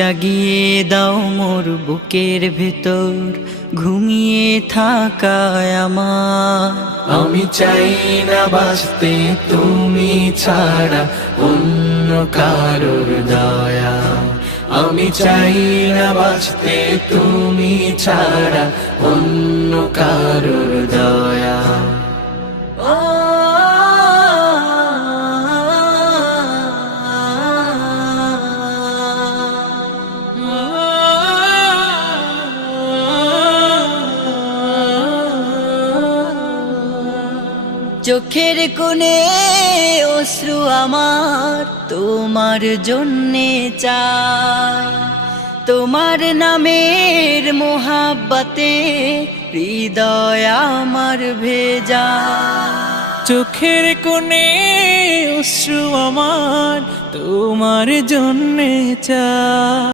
জাগিয়ে দাও মোর বুকের ভেতর ঘুমিয়ে থাকায় আমার। আমি চাই না বাঁচতে তুমি ছাড়া অন্য কারোর দয়া। আমি চাই না বাঁচতে তুমি ছাড়া অন্য কারোর দয়া। চোখের কোণে অশ্রু আমার তোমার জন্যে চাই, তোমার নামের মোহাব্বতে হৃদয় আমার ভেজা। চোখের কোণে অশ্রু আমার তোমার জন্যে চা।